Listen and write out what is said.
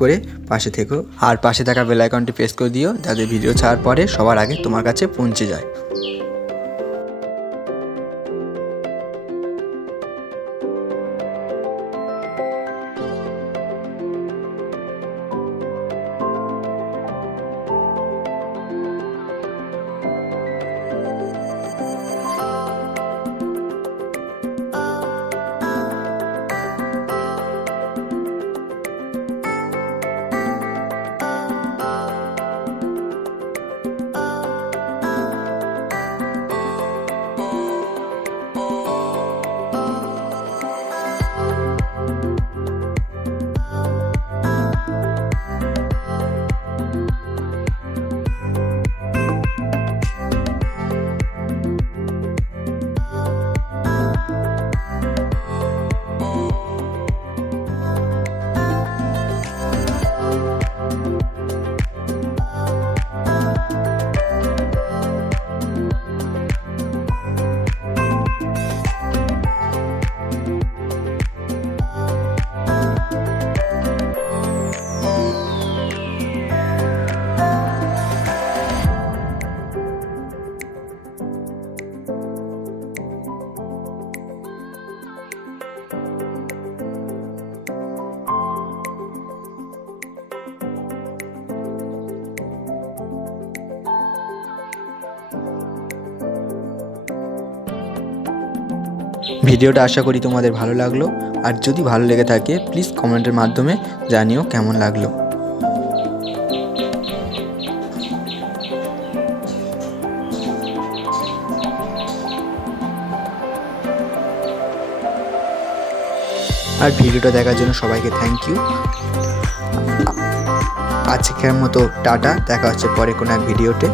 করে পাশে থেকো। আর পাশে থাকা বেল আইকনটি প্রেস করে দিও, যাতে ভিডিও ছাড়ার পরে সবার আগে তোমার কাছে পৌঁছে যায়। ভিডিওটা আশা করি তোমাদের ভালো লাগল। আর যদি ভালো লেগে থাকে প্লিজ কমেন্টের মাধ্যমে জানিও কেমন লাগল। আর ভিডিওটা দেখার জন্য সবাইকে থ্যাংক ইউ আজকের মতো টাটা, দেখা হচ্ছে পরে কোনো এক ভিডিওতে।